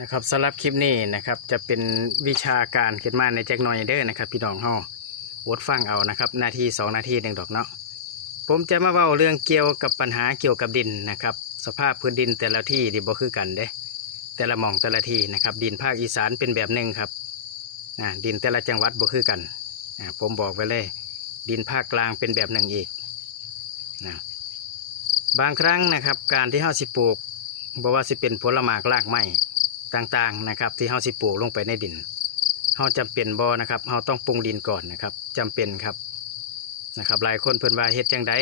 นะครับสำหรับคลิปนี้นะครับจะเป็นวิชาการขึ้นมาในแจ็คหนอยเด้อนะครับ พี่น้องเฮาอดฟังเอานะครับนาทีสองนาทีหนึ่งดอกเนาะผมจะมาเล่าเรื่องเกี่ยวกับปัญหาเกี่ยวกับดินนะครับ สภาพพื้นดินแต่ละที่ที่บ่คือกันเด้แต่ละหมองแต่ละที่นะครับ ดินภาคอีสานเป็นแบบหนึ่งครับดินแต่ละจังหวัดบ่คือกันผมบอกไว้เลย ดินภาคกลางเป็นแบบหนึ่งอีกนะบางครั้งนะครับการที่เฮาสิปลูกบ่ว่าสิเป็นผลไม้รากไม้ ต่างๆนะครับ ที่เฮาสิปลูกลงไปในดินเฮาจำเป็นบ่นะครับเฮาต้องปรุงดินก่อนนะครับจำเป็นครับนะครับ หลายคนเพิ่นว่าเฮ็ดจังได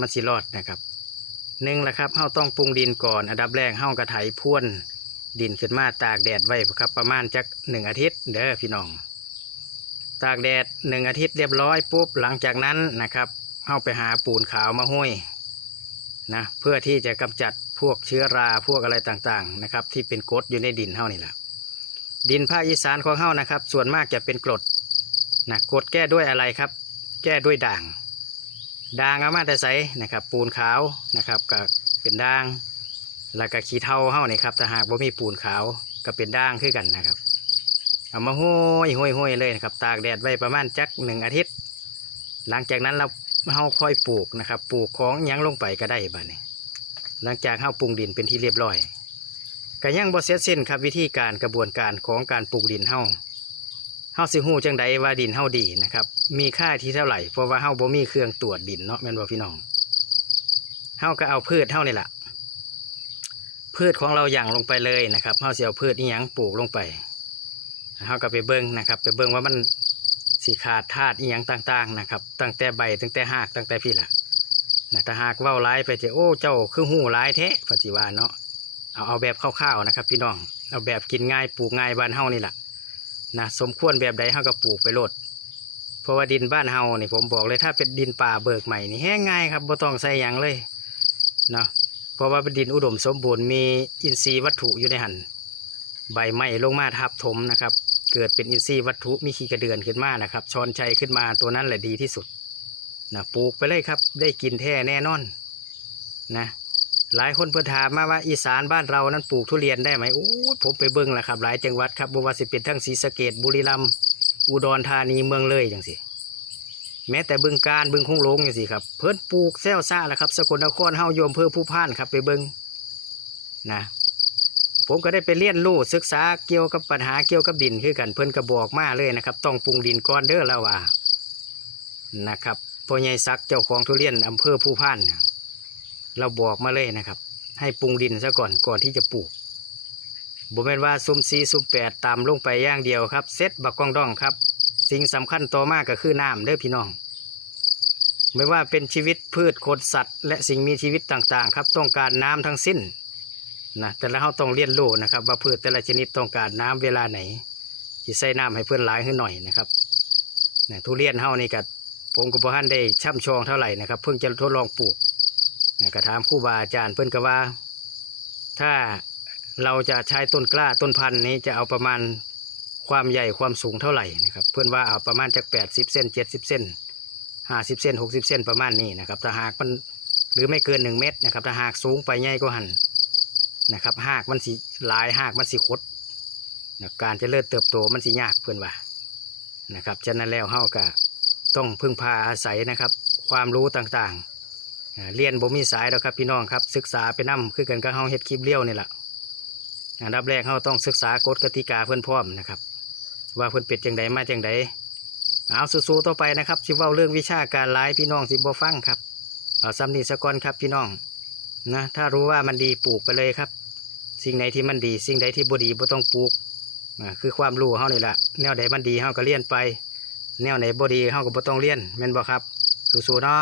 มันสิรอดนะครับหนึ่งแหละครับเฮาต้องปรุงดินก่อน อันดับแรกเฮากระไถพ่วนดินขึ้นมาตากแดดไว้ครับประมาณจักหนึ่งอาทิตย์เด้อพี่น้อง ตากแดดหนึ่งอาทิตย์เรียบร้อยปุ๊บหลังจากนั้นนะครับเฮาไปหาปูนขาวมาห้อยนะเพื่อที่จะกำจัด วกเชื้อราพวกอะไรต่างๆนะครับที่เป็นกรดอยู่ในดินเฮานี่แหละดินภาคอีสานของเฮานะครับ ส่วนมากจะเป็นกรดนะกรดแก้ด้วยอะไรครับ แก้ด้วยด่าง ด่างเอามาแต่ใสนะครับ ปูนขาวนะครับก็เป็นด่าง แล้วก็ขี้เถ้าเฮานี่ครับถ้าหากว่ามีปูนขาวก็เป็นด่างคือกันนะครับเอามาห้อยห้อยห้อยเลยนะครับตากแดดไว้ประมาณจักหนึ่งอาทิตย์ หลังจากนั้นเราเฮาค่อยปลูกนะครับ ปลูกของยังลงไปก็ได้บ้านี้ หลังจากเฮาปรุงดินเป็นที่เรียบร้อยก็ยังบ่เสร็จสิ้นครับวิธีการกระบวนการของการปลูกดินเฮาเฮาสิฮู้จังใดว่าดินเฮาดีนะครับ มีค่าที่เท่าไหร่เพราะว่าเฮาบ่มีเครื่องตรวจดินเนาะแม่นบ่พี่น้องเฮาก็เอาพืชเฮานี่ล่ะพืชของเราอย่างลงไปเลยนะครับเฮาสิเอาพืชอีหยังปลูกลงไปเฮาก็ไปเบิ่งนะครับ ไปเบิ่งว่ามันสิขาดธาตุอีหยังต่าง ๆ นะครับ ตั้งแต่ใบตั้งแต่หากตั้งแต่พี่ล่ะ นะถ้าหากเว้าร้ายไปจะโอ้เจ้าคือหูร้ายแท้ปฏิวาเนาะเอาเอาแบบคร่าวๆนะครับ พี่น้องเอาแบบกินง่ายปลูกง่ายบ้านเฮานี่แหละนะสมควรแบบใดเฮาก็ปลูกไปโลดเพราะว่าดินบ้านเฮานี่ผมบอกเลยถ้าเป็นดินป่าเบิกใหม่นี่แห้งง่ายครับบ่ต้องใส่หยังเลยเนาะเพราะว่าเป็นดินอุดมสมบูรณ์มีอินทรีย์วัตถุอยู่ในหันใบไม้ลงมาทับถมนะครับ เกิดเป็นอินทรีย์วัตถุมีขี้กระเดือนขึ้นมานะครับช้อนชัยขึ้นมาตัวนั้นแหละดีที่สุด นะปลูกไปเลยครับ ได้กินแท้แน่นอนนะหลายคนเพื่อถามมาว่าอีสานบ้านเรานั้นปลูกทุเรียนได้ไหมโอ้ผมไปเบิ้งแล้วครับ หลายจังหวัดครับบว่าสิเป็นทั้งศรีสะเกดบุรีรัมย์อุดรธานีเมืองเลยจังสิแม้แต่บึงการบึงคงหลงจังสิครับ เพิ่นปลูกแซวซ่าแล้วครับ สกลนครเฮาโยมเพื่อผู้พ่านครับ ไปเบิ้งนะผมก็ได้ไปเรียนรู้ศึกษาเกี่ยวกับปัญหาเกี่ยวกับดินคือกันเพิ่นก็บอกมาเลยนะครับ ต้องปรุงดินก่อนเด้อแล้วว่านะครับ พ่อใหญ่ซักเจ้าของทุเรียนอำเภอผู้พันน่ะเราบอกมาเลยนะครับ ให้ปรุงดินซะก่อนก่อนที่จะปลูกบ่แม่นว่าซุ่มซีซุ่มแปดตามลงไปย่างเดียวครับเซตบักกองดองครับ สิ่งสำคัญต่อมากก็คือน้ำเด้อพี่น้อง ไม่ว่าเป็นชีวิตพืชคนสัตว์ และสิ่งมีชีวิตต่างๆ ครับต้องการน้ำทั้งสิ้นนะแต่ละเราต้องเรียนรู้นะครับ ว่าพืชแต่ละชนิดต้องการน้ำเวลาไหนจะใส่น้ำให้เพื่อนหลายขึ้นหน่อยนะครับนะทุเรียนเฮานี่ก็ ผมก็บ่ทันได้ช่ำชองเท่าไหร่นะครับ เพิ่งจะทดลองปลูกนะถามครูบาอาจารย์เพิ่อนก็ว่า ถ้าเราจะใช้ต้นกล้าต้นพันธุ์นี้จะเอาประมาณความใหญ่ความสูงเท่าไหร่นะครับ เพื่อนว่าเอาประมาณจากแปดสิบเซนเจ็ดสิบเซนห้าสิบเซนหกสิบเซนประมาณนี้นะครับถ้าหากมันหรือไม่เกินหนึ่งเมตรนะครับถ้าหากสูงไปใหญ่ก็หันนะครับหากมันสิหลายหากมันสิคดการจะเริ่เติบโตมันสิยากเพื่อนว่านะครับฉะนั้นแล้วเฮาก็ ต้องพึ่งพาอาศัยนะครับ ความรู้ต่างๆ เรียนบ่มีสายแล้วครับพี่น้องครับ ศึกษาไปนํคือกันกับเฮาเฮ็ดคลิปเลี้ยวนี่แหละอันดับแรกเฮาต้องศึกษากฎกติกาเพื่อนพร้อมนะครับ ว่าเพื่อนเป็ดจังใดมาจังใดเอาสู้ๆต่อไปนะครับสิเว้าเรื่องวิชาการหลายพี่น้องสิบ่ฟังครับเอาซ้ำนี่สะก่อนครับพี่น้องนะถ้ารู้ว่ามันดีปลูกไปเลยครับ สิ่งไหนที่มันดี สิ่งใดที่บ่ดีบ่ต้องปลูกคือความรู้เฮานี่แหละแนวใดมันดีเฮาก็เรียนไป แนวไหนบ่ดีเฮาก็บ่ต้องเรียนแม่นบ่ครับสู้ๆเนาะ